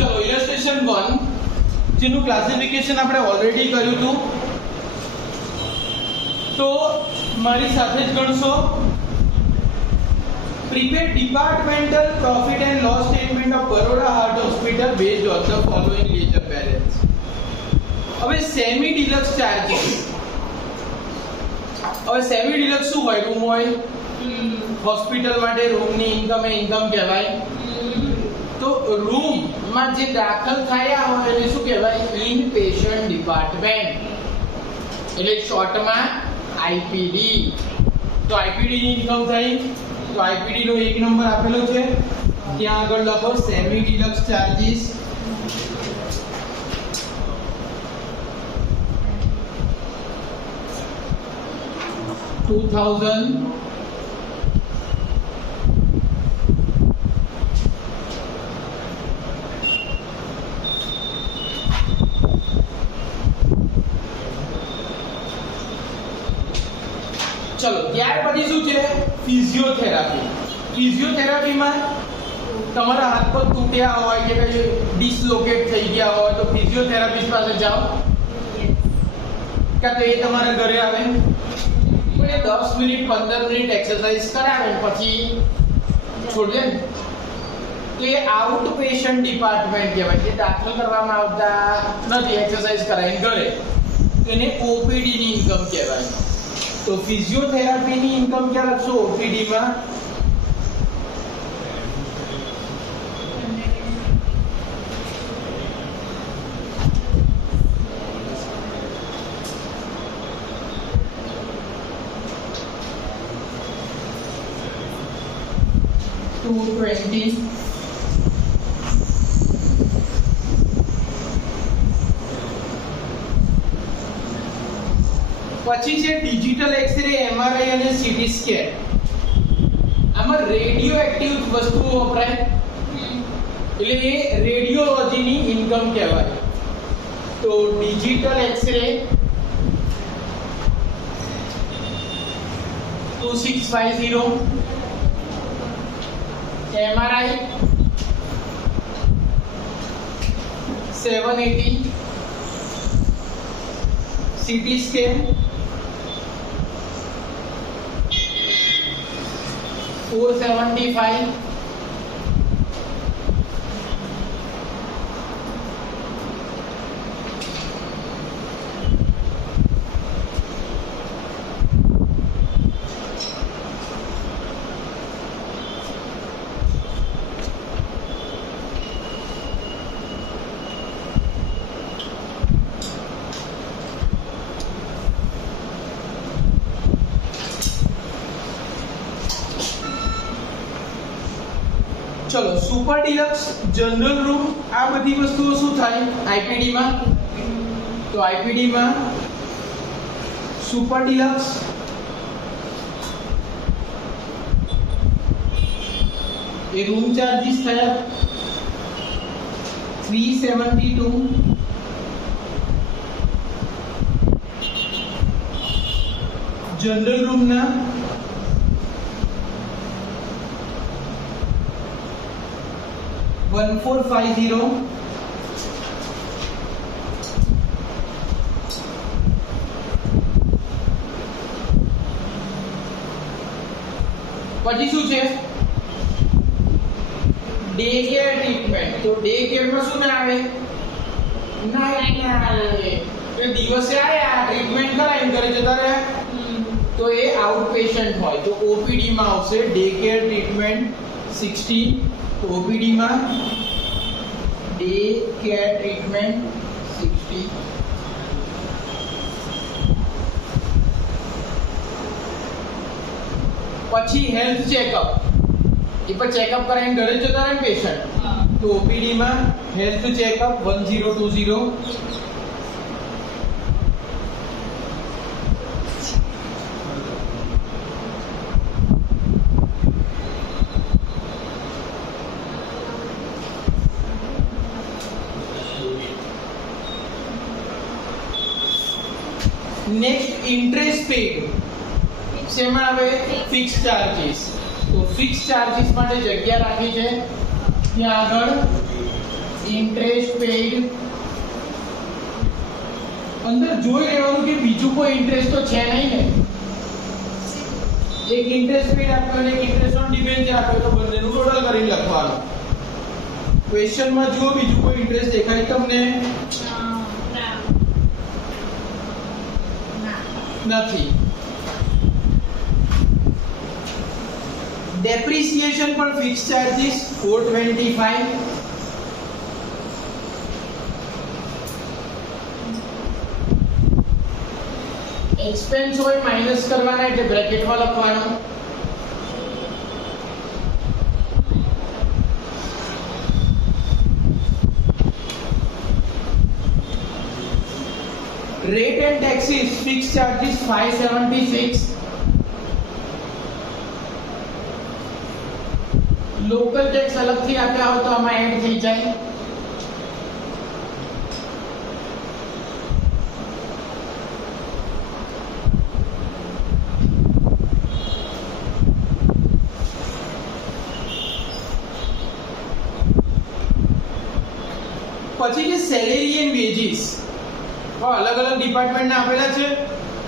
ચલો ઇલસ્ટ્રેશન 1 જેનું ક્લાસિફિકેશન આપણે ઓલરેડી કર્યું હતું, તો મારી સાથે જ ગણશો. Prepare departmental profit and loss statement of Baroda Heart Hospital based on the following ledger balance. હવે સેમી ડિલક્સ ચાર્જીસ. હવે સેમી ડિલક્સ શું હોય? રૂમ હોય, હોસ્પિટલ માટે રૂમની ઇન્કમ એ ઇન્કમ કહેવાય. તો રૂમ માં જે દાખલ થયા હોય એને શું કહેવાય? ઇન પેશન્ટ ડિપાર્ટમેન્ટ, એટલે શોર્ટમાં આઈપીડી. તો આઈપીડી ની ઇન્કમ થઈ, તો આઈપીડી નો એક નંબર આપેલો છે, ત્યાં આગળ લખો સેમી ડિલક્સ ચાર્જીસ. $2000 ચલો ત્યાર પછી શું છે? ફિઝિયોથેરાપી. ફિઝિયોથેરાપીમાં તમારા હાથ પગ તૂટ્યા હોય કે કઈ ડિસલોકેટ થઈ ગયા હોય તો ફિઝિયોથેરાપિસ્ટ પાસે જાઓ, કે તો એ તમારા ઘરે આવે, પણ એ 10 મિનિટ 15 મિનિટ એક્સરસાઇઝ કરાવે પછી છોડી દે. તો એ આઉટ પેશન્ટ ડિપાર્ટમેન્ટ કહેવાય, જે દાખલ કરવામાં આવતા નથી, એક્સરસાઇઝ કરાવીને ઘરે, તો એને ઓપીડી ની ઇન્કમ કહેવાય. તો ફિઝિયોથેરાપી ની ઇન્કમ ક્યાં લખશો? ઓપીડી માં. $220. પછી છે ડિજિટલ એક્સરે, એમઆરઆઈ અને સીટી સ્કેન. આમાં રેડિયો એક્ટિવ વસ્તુઓ વપરાય, એટલે એ રેડિયોલોજીની ઇન્કમ કહેવાય. તો digital X-ray 2650, MRI 780, CT scan 475, ચલો સુપર ડિલક્સ, જનરલ રૂમ, આ બધી વસ્તુઓ શું થાય આઈપીડી માં? તો આઈપીડી માં સુપર ડિલક્સ એ રૂમ ચાર્જીસ થયા 372, જનરલ રૂમ ના 1450, પછી શું છે? Day care treatment. તો ડે કેર માં શું ના આવે? નાઈટ ના આવે. તો દિવસે આયા ટ્રીટમેન્ટ કરાવીને ઘરે જતા રહ્યા, તો એ આઉટ પેશન્ટ હોય, તો ઓપીડી માં આવશે ડે કેર ટ્રીટમેન્ટ 60. ઓપીડી માં ડે કેર ટ્રીટમેન્ટ 60. પછી હેલ્થ ચેકઅપ, એ પર ચેકઅપ કરાવીને ઘરે જતા રહે પેશન્ટ, તો ઓપીડી માં health checkup 1020. Next interest paid सेमा આવે ફિક્સ ચાર્જીસ તો ફિક્સ ચાર્જીસ માટે જગ્યા રાખી છે ત્યાં આગળ ઇન્ટરેસ્ટ પેઇડ અંદર જોઈ લેવાનું કે બીજું કોઈ ઇન્ટરેસ્ટ તો છે નહીં ને એક ઇન્ટરેસ્ટ પેઇડ આપ્યો અને એક ઇન્ટરેસ્ટ ઓન ડિબેન્ચર આપ્યો તો બંનેનું ટોટલ કરીને લખવાનું ક્વેશ્ચનમાં જો બીજું કોઈ ઇન્ટરેસ્ટ દેખાય તમને નથી डेप्रिसिएशन पर फिक्स चार्जेस 425 एक्सपेंस होय माइनस करवाना એટલે બ્રેકેટ માં લખવાનું rate and taxes fix charges 576 local tax अलग थी आप्या हो तो आमा ऐड થઈ જાય પછી જે સેલેરી એન્ડ વેજીસ अलग अलग डिपार्टमेंट ने આપેલા છે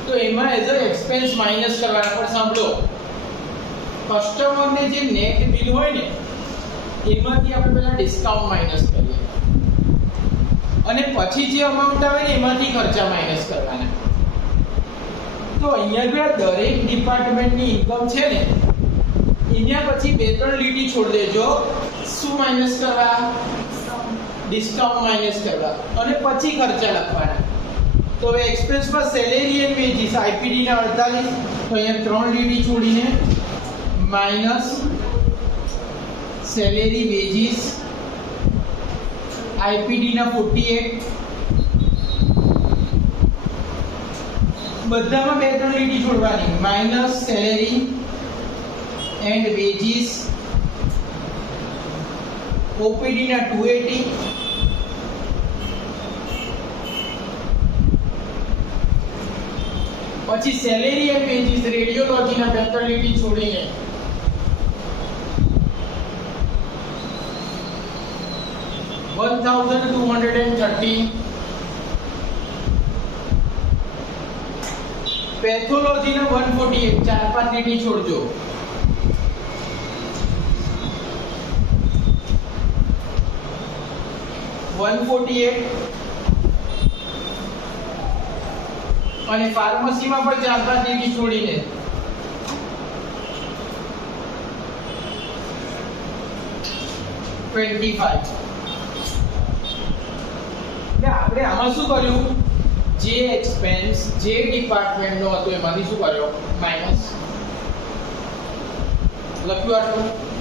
તો એમાં એઝ અ એક્સપેન્સ માઈનસ કરવાના પણ સાંભળો કસ્ટમર ને જે નેટ બિલ હોય ને એમાંથી આપણે પહેલા ડિસ્કાઉન્ટ માઈનસ કરીએ અને પછી જે અમાઉન્ટ આવે ને એમાંથી ખર્ચા માઈનસ કરવાના તો અહીંયા જો દરેક ડિપાર્ટમેન્ટની ઇન્કમ છે ને અહીંયા પછી બે ત્રણ લીટી છોડી દેજો શું માઈનસ કરવા ડિસ્કાઉન્ટ માઈનસ કરવા અને પછી ખર્ચા લખવાના तो एक्सपेंस पर सैलरी एंड वेजेस आईपीडी ना 48 तो यहाँ ત્રણ લીટી છોડીને माइनस सैलरी वेजेस आईपीडी ना 48 બધામાં બે ત્રણ લીટી છોડવાની માइनस सैलरी एंड वेजेस ओपीडी ना 280 પછી સેલેરી એન્ડ વેજીસ રેડિયોલોજી ના 72 લીટી છોડીને $1,230 પેથોલોજી ના 148 ચાર પાંચ લીટી છોડજો અને ફાર્મસીમાં પણ ચાર પાંચ લીટી છોડીને 25 આપણે આમાં શું કર્યું જે એક્સપેન્સ જે ડિપાર્ટમેન્ટ નો હતો એમાંથી શું કર્યો માઈનસ લખ્યું આટલું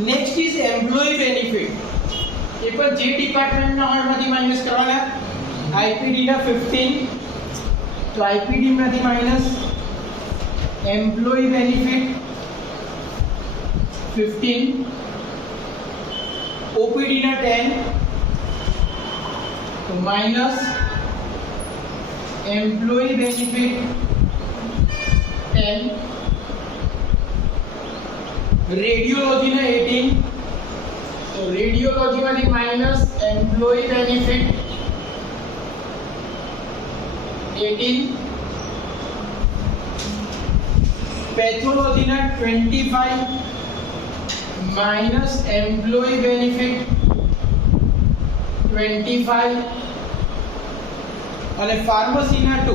नेक्स्ट इज एम्प्लॉय बेनिफिट ये पर जे डिपार्टमेंट ना हळमाथी माइनस करवाना आईपीडी ना 15 तो आईपीडी माथी माइनस एम्प्लॉय बेनिफिट 15 ओपीडी ना 10 तो माइनस एम्प्लॉय बेनिफिट 10 रेडियोलॉजी ना 18 तो रेडियोलॉजी में माइनस एम्प्लॉय बेनिफिट 18 पैथोलॉजी ना 25 माइनस एम्प्लॉय बेनिफिट 25 અને ફાર્મસી ના 2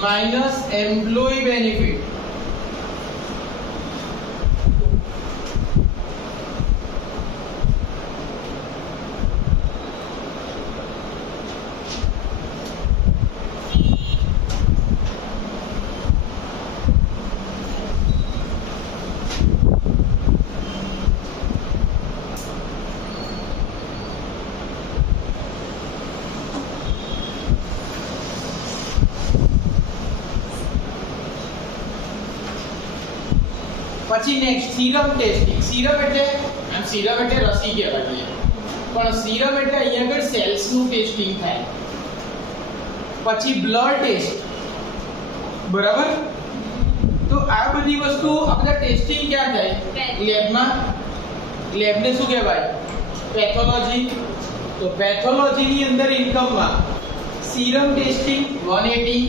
માઈનસ એમ્પ્લોય બેનિફિટ પછી નેક્સ્ટ સીરમ ટેસ્ટિંગ. સીરમ એટલે આમ સીરમ એટલે રસી કહેવાય, પણ સીરમ એટલે અહીંયા આગળ સેલ્સ નું ટેસ્ટિંગ થાય. પછી બ્લડ ટેસ્ટ, બરાબર. તો આ બધી વસ્તુ આપણે ટેસ્ટિંગ ક્યાં થાય? લેબમાં. લેબને શું કહેવાય? પેથોલોજી. તો પેથોલોજી ની અંદર ઇન્કમમાં સીરમ ટેસ્ટિંગ 180,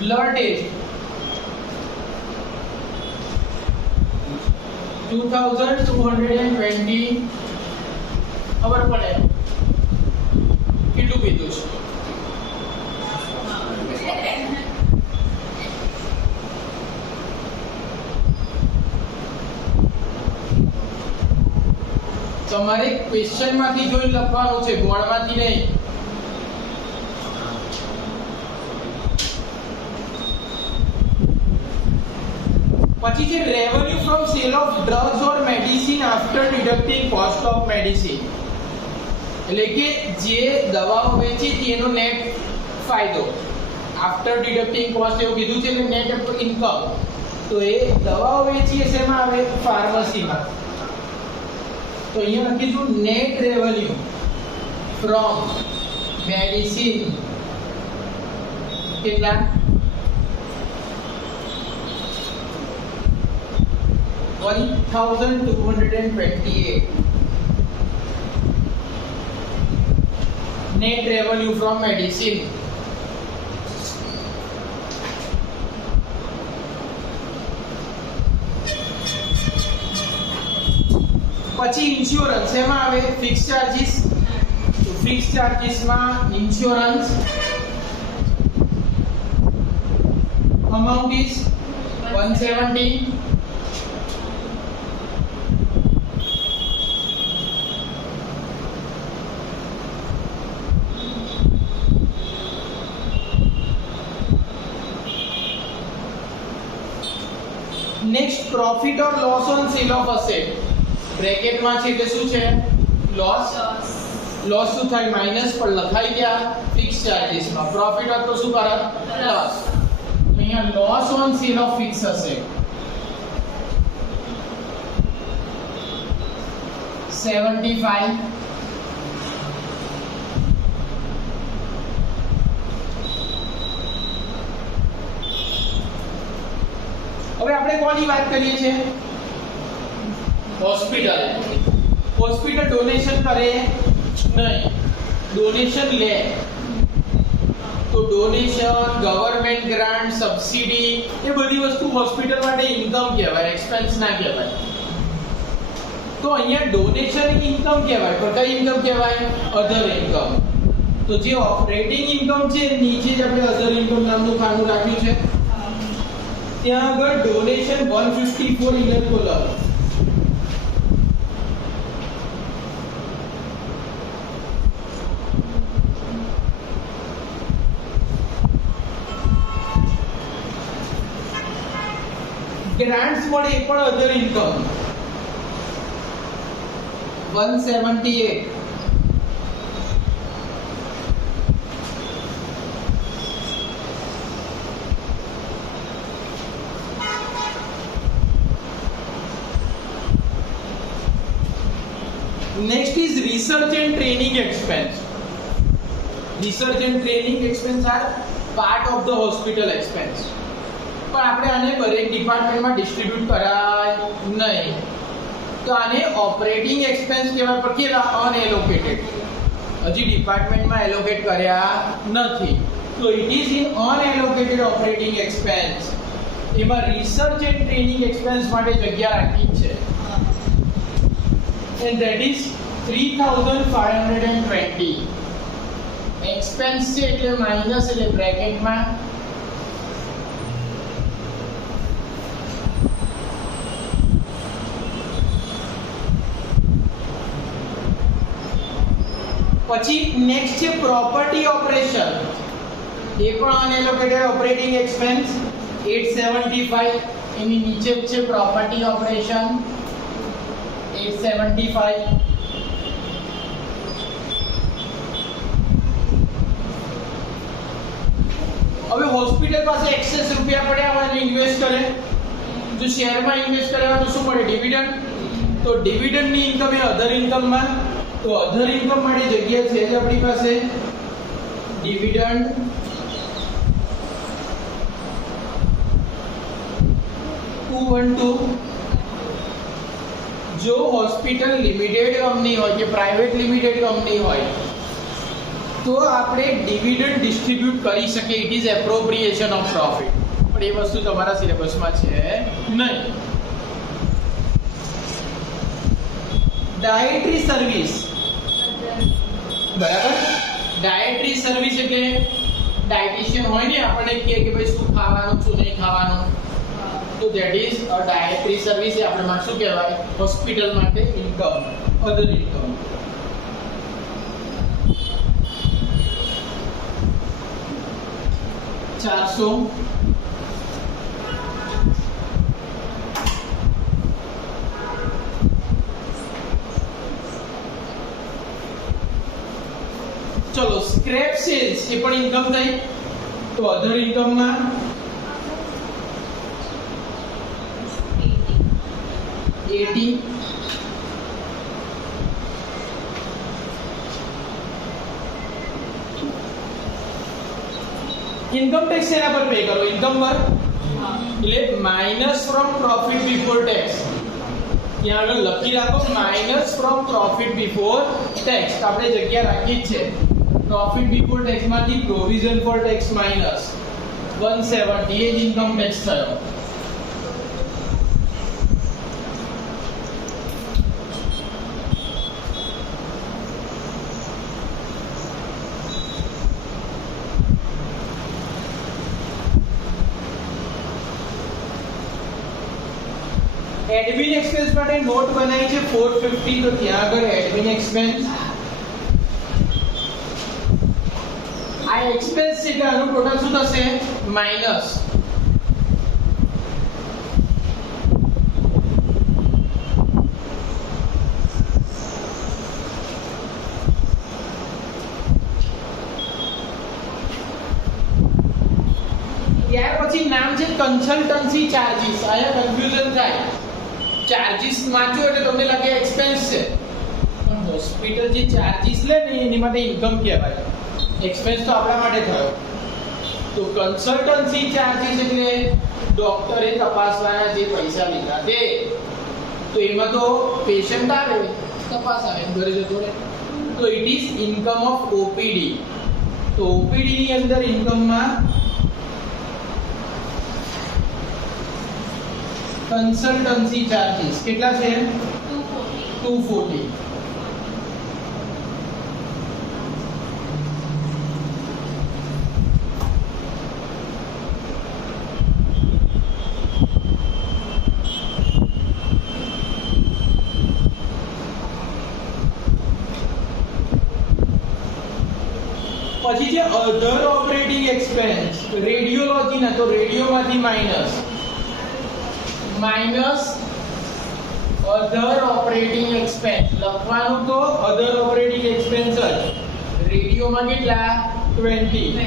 બ્લડ ટેસ્ટ 2220. ખબર પડે કેટલું પીધું છે? તમારે ક્વેશ્ચન માંથી જોઈ લખવાનું છે, બોર્ડમાંથી નહીં. પછી છે revenue from sale of drugs or medicine after deducting cost of medicine. એટલે કે જે દવાઓ વેચી તેનો નેટ ફાયદો આફ્ટર ડિડક્ટિંગ કોસ્ટ એવું કીધું છે, એટલે નેટ ઇન્કમ. તો એ દવાઓ વેચી એ શેમાં આવે? ફાર્મસીમાં. તો અહીંયા લખીશું નેટ રેવન્યુ ફ્રોમ મેડિસિન કેટલા? 1228 net revenue from medicine. પછી ઇન્સ્યોરન્સ એમાં આવે ફિક્સ ચાર્જીસ. તો ફિક્સ ચાર્જીસ માં insurance amount is 170. Next profit or loss on sale of asset. બ્રેકેટમાં છે એટલે શું છે? લોસ. લોસ શું થાય? માઈનસ પર લખાઈ ગયા ફિક્સ ચાર્જીસ માં. પ્રોફિટ હોય તો શું કરે? પ્લસ. અહીંયા loss on sale of fix asset 75. હવે આપણે કોની વાત કરીએ છીએ? હોસ્પિટલ. હોસ્પિટલ ડોનેશન કરે નહીં, ડોનેશન લે. તો ડોનેશન, ગવર્નમેન્ટ ગ્રાન્ટ, સબસિડી એ બધી વસ્તુ હોસ્પિટલ માટે ઇન્કમ કહેવાય, એક્સપેન્સ ના કહેવાય. તો અહીંયા ડોનેશન ઇન્કમ કહેવાય, પણ કઈ ઇન્કમ કહેવાય? અધર ઇન્કમ. તો જે ઓપરેટિંગ ઇન્કમ છે નીચે જ આપણે અધર ઇન્કમ નામનું ખાનું રાખ્યું છે. ત્યાં આગળ ડોનેશન 154 ઇનર કોલમ. ગ્રાન્ટ્સ મળે એ પણ અધર income 178. Next is research and training expense. Research and training expense are part of the hospital expense. પણ આપણે આને દરેક ડિપાર્ટમેન્ટમાં ડિસ્ટ્રીબ્યુટ કરાય નહીં. તો આને ઓપરેટિંગ એક્સપેન્સ કહેવાય, પણ કેવા? અનએલોકેટેડ. હજી ડિપાર્ટમેન્ટમાં એલોકેટ કર્યા નથી. તો it is in unallocated operating expense. એમાં રિસર્ચ એન્ડ ટ્રેનિંગ એક્સપેન્સ માટે જગ્યા રાખી છે. And that is 3520. એક્સપેન્સ છે એટલે માઈનસ એટલે બ્રેકેટમાં પછી નેક્સ્ટ છે પ્રોપર્ટી ઓપરેશન. એ પણ અનએલોકેટેડ ઓપરેટિંગ એક્સપેન્સ 875. એની નીચે જ છે પ્રોપર્ટી ઓપરેશન 875. હવે હોસ્પિટલ પાસે એક્સેસ રૂપિયા પડ્યા હોય અને ઇન્વેસ્ટ કરે, જો શેરમાં ઇન્વેસ્ટ કરે તો શું મળે? ડિવિડન્ડ. તો ડિવિડન્ડ ની ઇન્કમ એ અધર ઇન્કમ માં, તો અધર ઇન્કમ માટે જગ્યા છે જ આપણી પાસે ડિવિડન્ડ 212. જો હોસ્પિટલ લિમિટેડ કંપની હોય કે પ્રાઇવેટ લિમિટેડ કંપની હોય તો આપણે ડિવિડન્ડ ડિસ્ટ્રીબ્યુટ કરી શકીએ, it is appropriation of profit. પણ એ વસ્તુ તમારા સિલેબસમાં છે નહીં. ડાયટરી સર્વિસ, બરાબર. ડાયટરી સર્વિસ એટલે ડાયટિશિયન હોય ને, આપણને કહે કે ભાઈ શું ખાવાનું શું નહીં ખાવાનું, તો that is a dietary service. એ આપણે માં શું કહેવાય? હોસ્પિટલ માટે ઇન્કમ, અધર ઇન્કમ. ચારસો ચલો સ્ક્રેપ સેલ્સ એ પણ ઇન્કમ થઈ, તો અધર ઇન્કમ માં ઇન્કમ ટેક્સ એના પર પે કરો, ઇન્કમ પર, એટલે minus from profit before tax. ત્યાં આગળ લખી રાખો minus from profit before tax. આપણે જગ્યા રાખી જ છે. પ્રોફિટ બિફોર ટેક્સ માંથી પ્રોવિઝન ફોર ટેક્સ માઇનસ 170 એ જ ઇન્કમ ટેક્સ થયો. એડમિન એક્સપેન્સ માટે નોટ બનાવી છે 450, તો ત્યાં આગળ એડમિન એક્સપેન્સ, આ એક્સપેન્સ છે એટલે આનું ટોટલ શું થશે? માઈનસ. ત્યાર પછી નામ છે કન્સલ્ટન્સી ચાર્જીસ. આયા કન્ફ્યુઝન થાય. ચાર્જીસ વાંચો એટલે તમને લાગે એક્સપેન્સ છે, પણ હોસ્પિટલ જે ચાર્જીસ લે ને એની માટે ઇન્કમ કહેવાય. એક્સપેન્સ તો આપણા માટે થયો. તો કન્સલ્ટન્સી ચાર્જીસ એટલે ડોક્ટરે તપાસવાના જે પૈસા લીધા તે, તો એમાં તો પેશન્ટ આવે, તપાસ આવે, ઘરે જતો રહે, તો it is income of OPD. તો ઓપીડી ની અંદર ઇન્કમમાં કન્સલ્ટન્સી ચાર્જીસ કેટલા છે? 240. પછી છે અધર ઓપરેટિંગ એક્સપેન્સ, રેડિયોલોજી ના, તો રેડિયોમાંથી માઇનસ અધર ઓપરેટિંગ એક્સપેન્સ. લખવાનું તો અધર ઓપરેટિંગ એક્સપેન્સ જ. રેડિયોમાં કેટલા? 20.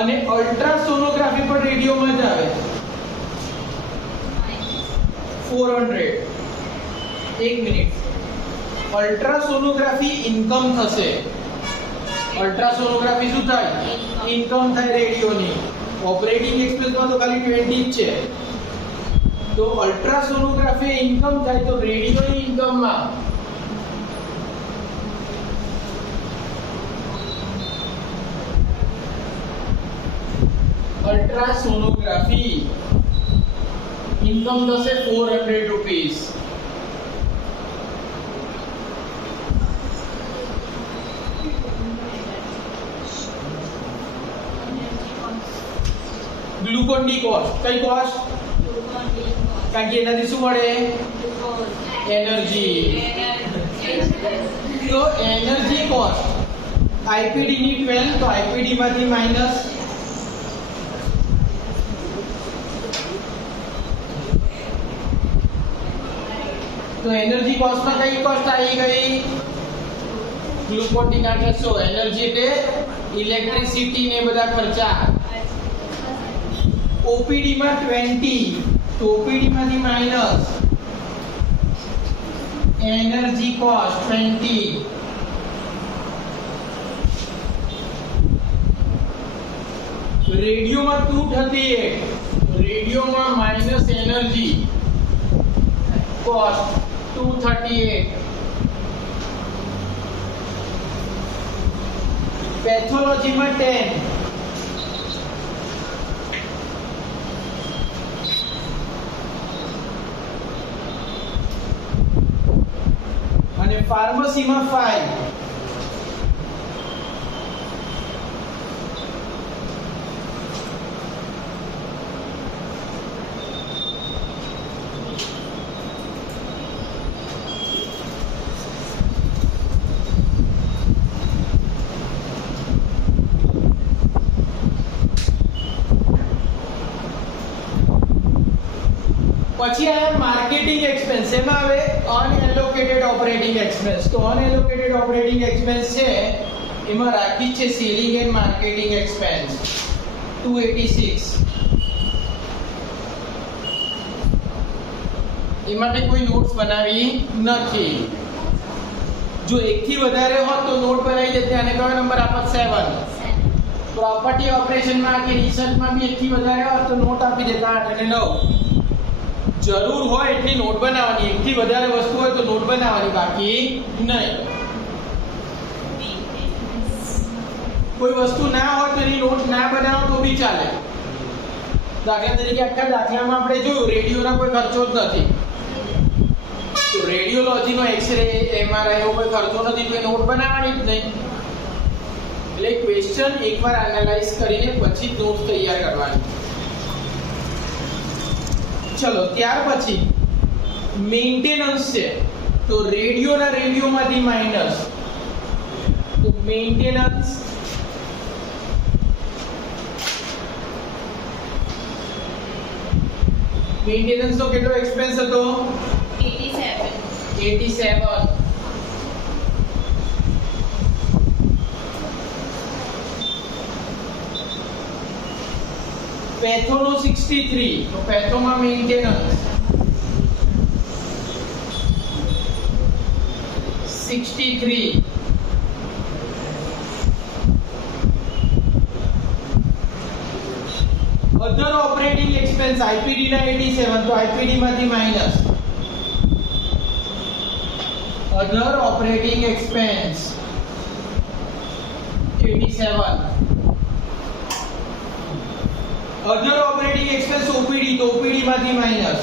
અને અલ્ટ્રાસોનોગ્રાફી પણ રેડિયોમાં જ આવે, 400. 1 મિનિટ. અલ્ટ્રાસોનોગ્રાફી ઇન્કમ થશે. અલ્ટ્રાસોનોગ્રાફી શું થાય? ઇન્કમ થાય રેડિયોની. ઓપરેટિંગ એક્સપેન્સમાં તો ખાલી 20 જ છે. તો અલ્ટ્રાસોનોગ્રાફી ઇન્કમ થાય, તો રેડિયોની ઇન્કમમાં અલ્ટ્રાસોનોગ્રાફી ઇન્કમ થશે 400 રૂપીસ. ગ્લુકોન ડી કોસ્ટ, કઈ કોસ્ટ? કારણ કે એનાથી શું મળે? એનર્જી. તો એનર્જી કોસ્ટ આઈપીડી ની 12, તો આઈપીડી માંથી માઈનસ. તો એનર્જી કોસ્ટમાં કઈ કોસ્ટ આવી ગઈ? ગ્લુકોન ડી ના 600. એનર્જી એટલે ઇલેક્ટ્રિસિટી ને બધા ખર્ચા. ઓપીડી માં 20, તો ઓપીડી માંથી માઈનસ એનર્જી કોસ્ટ 20, રેડિયોમાં 238, રેડિયોમાં માઈનસ એનર્જી કોસ્ટ 238, પેથોલોજીમાં 10, અને ફાર્મસીમાં 5. પછી આ માર્કેટિંગ એક્સપેન્સ એમાં આવે અનએલોકેટેડ ઓપરેટિંગ એક્સપેન્સ. તો અનએલોકેટેડ ઓપરેટિંગ એક્સપેન્સ છે એમાં રાખી છે સેલિંગ એન્ડ માર્કેટિંગ એક્સપેન્સ 286. એમાં કોઈ નોટ્સ બનાવી નથી. જો એકથી વધારે હોત તો નોટ બનાવી દેતે. અને કયો નંબર આપત 7. પ્રોપર્ટી ઓપરેશનમાં કે રિસર્ચમાં બી એકથી વધારે હોત તો નોટ આપી દેતા 8 અને 9. જરૂર હોય એટલી નોટ બનાવવાની. એકથી વધારે વસ્તુ હોય તો નોટ બનાવવાની, બાકી નહીં. કોઈ વસ્તુ ના હોય તો એની નોટ ના બનાવો તો બી ચાલે. દાખલા તરીકે આખા દાખલામાં આપણે જોયું રેડિયોના કોઈ ખર્ચો જ નથી. તો રેડિયોલોજીનો એક્સરે એમઆરઆઈ એવો કોઈ ખર્ચો નથી, તો એ નોટ બનાવવાની જ નહીં. એટલે ક્વેશ્ચન એકવાર એનાલાઇઝ કરીને પછી નોટ તૈયાર કરવાની. ચલો ત્યાર પછી મેન્ટેનન્સ છે. તો રેડિયોમાંથી માઈનસ, તો મેન્ટેનન્સ નો કેટલો એક્સપેન્સ હતો? 87. પેથોનો 63. તો પેથોમાં મેન્ટેનન્સ 63. અધર ઓપરેટિંગ એક્સપેન્સ આઈપીડી ના 87. તો આઈપીડી માંથી માઈનસ અધર ઓપરેટિંગ એક્સપેન્સ 87. અધર ઓપરેટિંગ એક્સપેન્સ ઓપીડી. તો ઓપીડી માંથી માઈનસ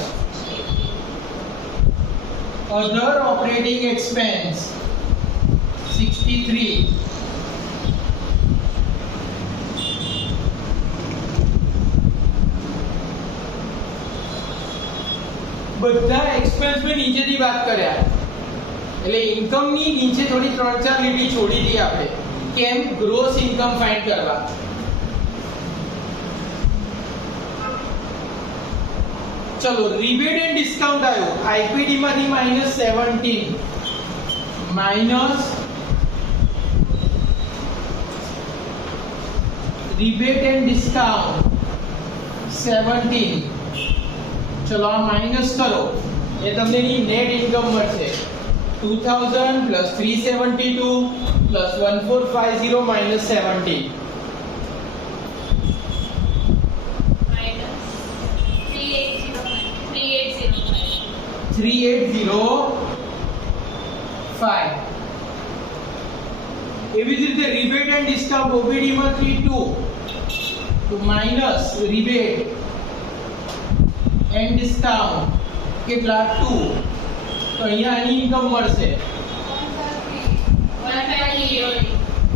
અધર ઓપરેટિંગ એક્સપેન્સ 63. બધા એક્સપેન્સ મેં નીચેથી વાત કર્યા. એટલે ઇન્કમ ની નીચે થોડી 3-4 લીટી છોડી દી આપણે. કેમ? ગ્રોસ ઇન્કમ ફાઇન્ડ કરવા. ચલો રિબેટ એન્ડ ડિસ્કાઉન્ટ આવ્યો. આઈપીડી માંથી -17 માઈનસ રિબેટ એન્ડ ડિસ્કાઉન્ટ 17. ચલો આ માઈનસ કરો એ તમને નેટ ઇન્કમ મળશે 2000 + 372 + 1450 - 17. 3805. એવી જ રીતે રિબેટ એન્ડ ડિસ્કાઉન્ટ ઓપીડી માં 32. તો માઈનસ રિબેટ એન્ડ ડિસ્કાઉન્ટ કેટલા 2. તો અહીંયા આની ઇન્કમ મળશે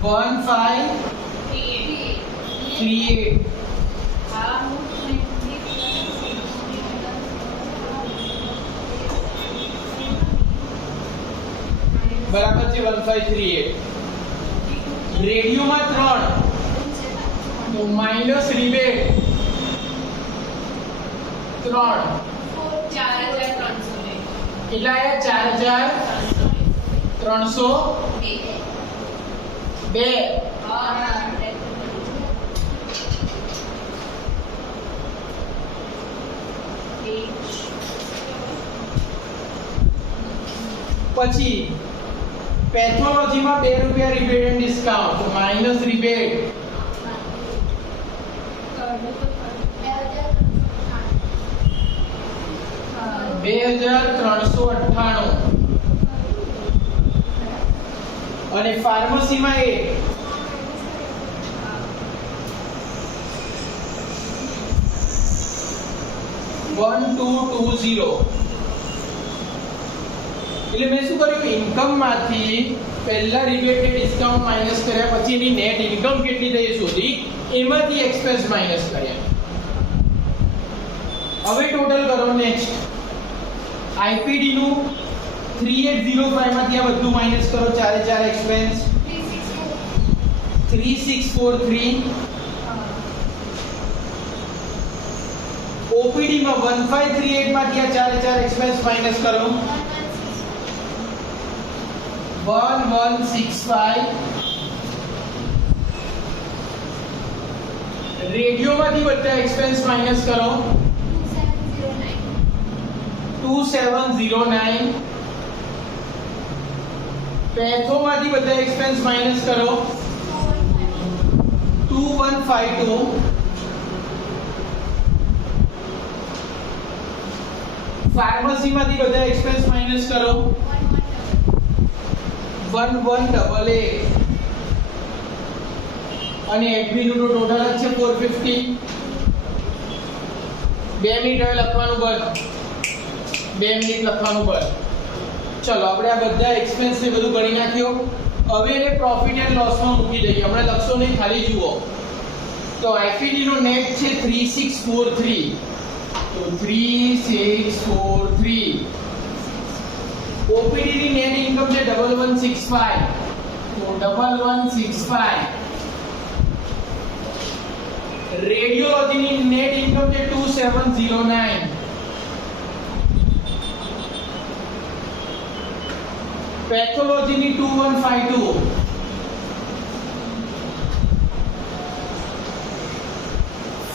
1538. બરાબર છે 1538. રેડિયોમાં 3. તો માઈનસ રિબેટ 3. 4300. કેટલા આયા? 4302. પછી પેથોલોજીમાં 2 રૂપિયા rebate and discount minus rebate 2398 અને ફાર્મસીમાં 1220 એટલે મેં શું કર્યું ઇન્કમ માંથી પહેલા રિબેટ કે ડિસ્કાઉન્ટ માઈનસ કર્યા પછી એની નેટ ઇન્કમ કેટલી થઈ શોધી એમાંથી એક્સપેન્સ માઈનસ કર્યા હવે ટોટલ કરો નેક્સ્ટ આઈપીડી નું 3805 માંથી આ બધું માઈનસ કરો ચારે ચાર એક્સપેન્સ 3643 ઓપીડી માં 1538 માંથી આ ચારે ચાર એક્સપેન્સ માઈનસ કરો 1165 રેડિયો માંથી બધા એક્સપેન્સ માઈનસ કરો 2709 પેથો માંથી બધા એક્સપેન્સ માઈનસ કરો 2152 ફાર્મસી માંથી બધા એક્સપેન્સ માઈનસ કરો 1188 અને એડમિન નું ટોટલ છે 450 2 મિનિટ હવે લખવાનું બંધ 2 મિનિટ લખવાનું બંધ ચલો આપણે આ બધા એક્સપેન્સ ને બધું ગણી નાખ્યો હવે એને પ્રોફિટ એન્ડ લોસ માં મૂકી દઈએ હમણાં લખશો નહીં ખાલી જુઓ તો આઈપીડી નો નેટ છે 3643 તો 3643 ઓપીડી ની નેટ ઇન્કમ છે 1165 તો 1165 રેડિયોલોજી ની નેટ ઇન્કમ છે 2709 પેથોલોજી ની 2152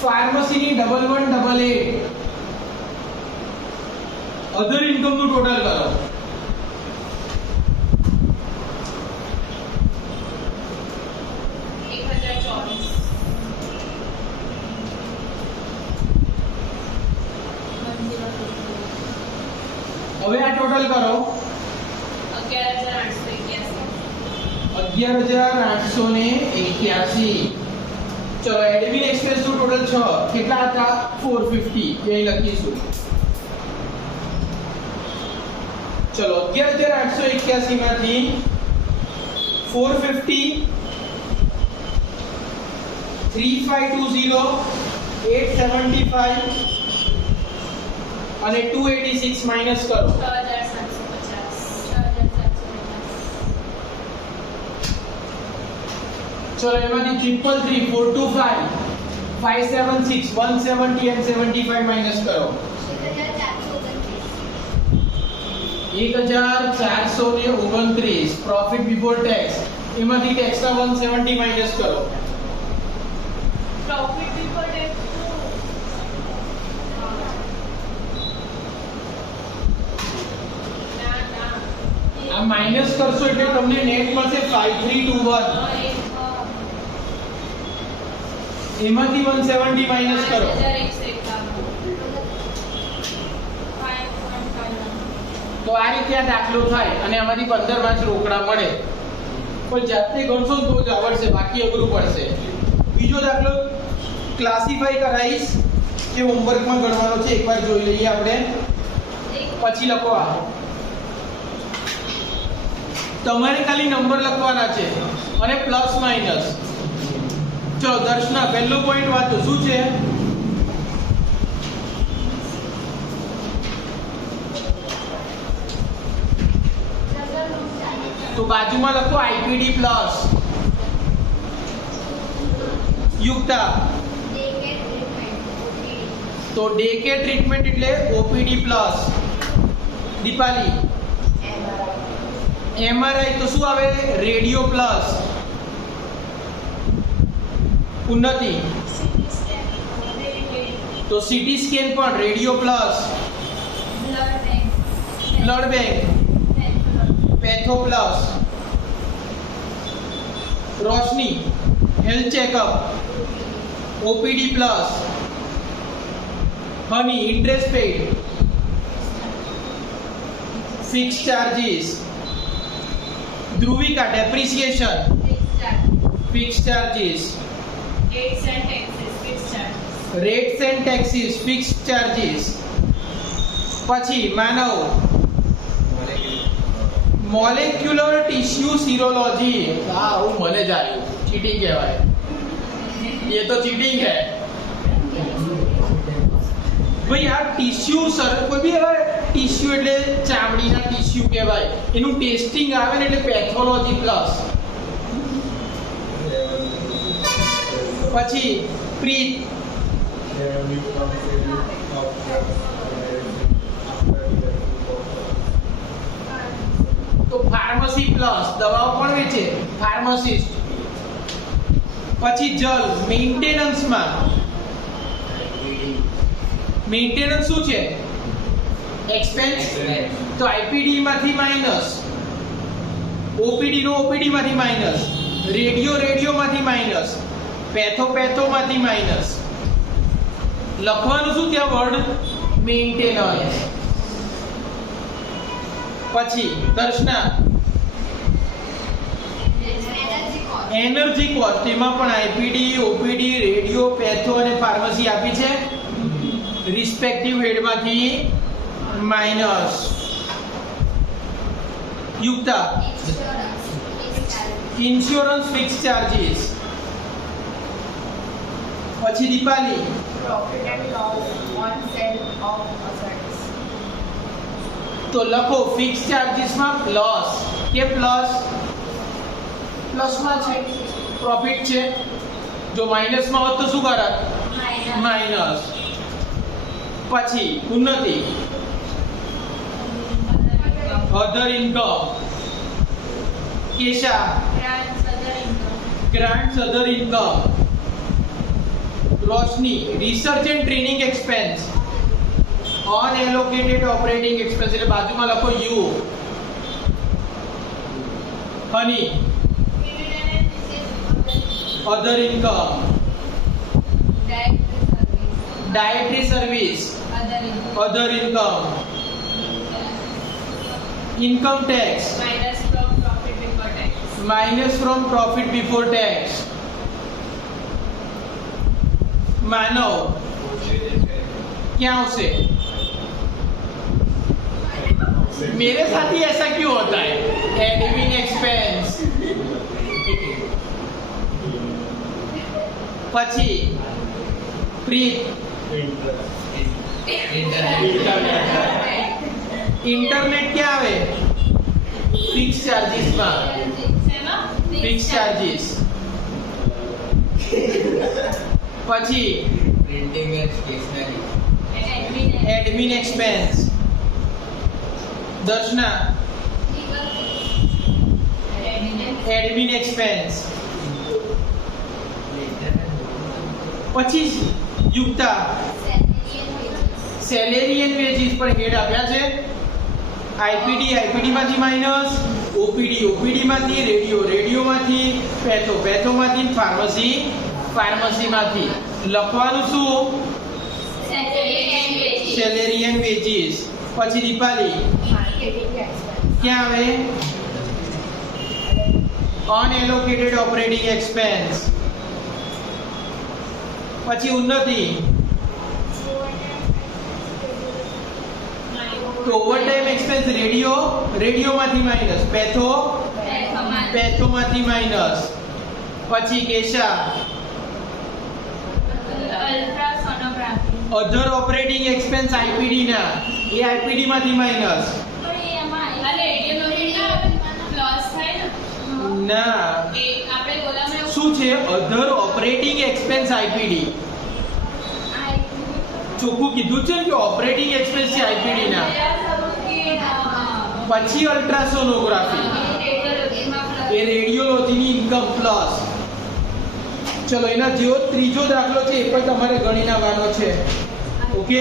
ફાર્મસી ની 1188 અધર ઇન્કમ નું ટોટલ કરો 1024 હવે આ ટોટલ કરો 11881 ચલો એડમિન એક્સપેન્સ નું ટોટલ 6 કેટલા હતા 450 એ લખીશું ચલો 11881 માંથી 450 3520 875 અને 286 માઈનસ કરો 6750 ચલો એમાંથી 333 425 576 170 and 75 માઈનસ કરો 1429 પ્રોફિટ બિફોર ટેક્સ એમાંથી ટેક્સ ના 170 માઈનસ કરો પ્રોફિટ બિફોર ટેક્સ આ માઈનસ કરશો એટલે તમને નેટ મળશે 5321 એમાંથી 170 માઈનસ કરો તો આ રીતે આ દાખલો થાય અને આમાંથી 15 માર્ક્સ રોકડા મળે પણ જાતે ગણશો તો જ આવડશે બાકી અઘરું પડશે બીજો દાખલો ક્લાસિફાઈ કરાઈશ કે હોમવર્કમાં ગણવાનો છે એકવાર જોઈ લઈએ આપણે પછી લખો આ તમારે ખાલી નંબર લખવાના છે અને પ્લસ માઈનસ ચલો દર્શના પહેલો પોઈન્ટ વાંચો શું છે તો બાજુમાં લખો આઈપીડી પ્લસ યુક્તા તો ડે કે ટ્રીટમેન્ટ એટલે ઓપીડી પ્લસ દીપાલી એમઆરઆઈ તો શું આવે રેડિયો પ્લસ ઉન્નતિ તો સીટી સ્કેન પણ radio plus blood bank patho plus Roshni health checkup OPD plus Honey interest paid fix charges Dhruvika depreciation fix charges rates and taxes fix charges પછી માનવ molecular tissue સિરોલોજી હું મને જ આવ્યું ચીટિંગ કહેવાય ये तो चीटिंग है ભાઈ આ ટિશ્યુ સર કોઈ બી હવે ટિશ્યુ એટલે ચામડીના ટિશ્યુ કહેવાય એનું ટેસ્ટિંગ આવે ને એટલે પેથોલોજી પ્લસ પછી પ્રીત તો ફાર્મસી પ્લસ દવાઓ પણ વેચે ફાર્માસિસ્ટ પછી જલ મેન્ટેનન્સમાં મેન્ટેનન્સ શું છે એક્સપેન્સ તો આઈપીડી માંથી માઈનસ ઓપીડી નો ઓપીડી માંથી માઈનસ રેડિયો માંથી માઈનસ પેથો માંથી માઈનસ લખવાનું શું ત્યાં વર્ડ મેન્ટેનન્સ પછી દર્શના એનર્જી કોસ્ટ એમાં પણ આઈપીડી ઓપીડી રેડિયો પેથો અને ફાર્મસી આપી છે રિસ્પેક્ટિવ હેડમાંથી માઈનસ યુક્તા ઇન્સ્યોરન્સ ફિક્સ ચાર્જીસ પછી દીપાલી profit and loss on sale of assets. તો લખો ફિક્સ ચાર્જીસ માં પ્લસ કે પ્લસ માં છે પ્રોફિટ છે જો માઈનસ માં હોત તો શું કરત માઈનસ પછી ઉન્નતિ અધર ઇન્કમ કેશા ગ્રાન્ટ્સ અધર ઇન્કમ રોશની research and training expense unallocated operating expense એટલે બાજુમાં લખો યુ હની other income dietary service other income income tax minus from profit before tax मानव क्या उसे मेरे साथ ही ऐसा क्यों होता है एडमिन एक्सपेंस પછી પ્રીત इंटरनेट क्या आवे फिक्स चार्जेस માં फिक्स चार्जेस પછી printing and stationery admin expense Darshana admin expense પછી યુક્તા સેલેરી એન્ડ વેજીસ પર હેડ આપ્યા છે આઈપીડી માંથી માઈનસ ઓપીડી માંથી રેડિયો માંથી પેથો માંથી ફાર્મસી માંથી લખવાનું શું સેલેરી એન્ડ વેજીસ પછી દીપાલી ક્યાં આવે અનએલોકેટેડ ઓપરેટિંગ એક્સપેન્સ પછી ઉન્નતિ તો ઓવરટાઇમ એક્સપેન્સ રેડિયો માંથી માઈનસ પેથો માંથી માઈનસ પછી કેશા અધર ઓપરેટિંગ એક્સપેન્સ આઈપીડી ના એ આઈપીડી માંથી માઈનસ ના શું છે અધર ઓપરેટિંગ એક્સપેન્સ આઈપીડી ચોખ્ખું કીધું છે કે ઓપરેટિંગ એક્સપેન્સ છે આઈપીડી ના પછી અલ્ટ્રાસોનોગ્રાફી એ રેડિયોલોજીની ઇન્કમ પ્લસ ચલો એના જેવો ત્રીજો દાખલો છે એ પણ તમારે ગણી નાખવાનો છે ઓકે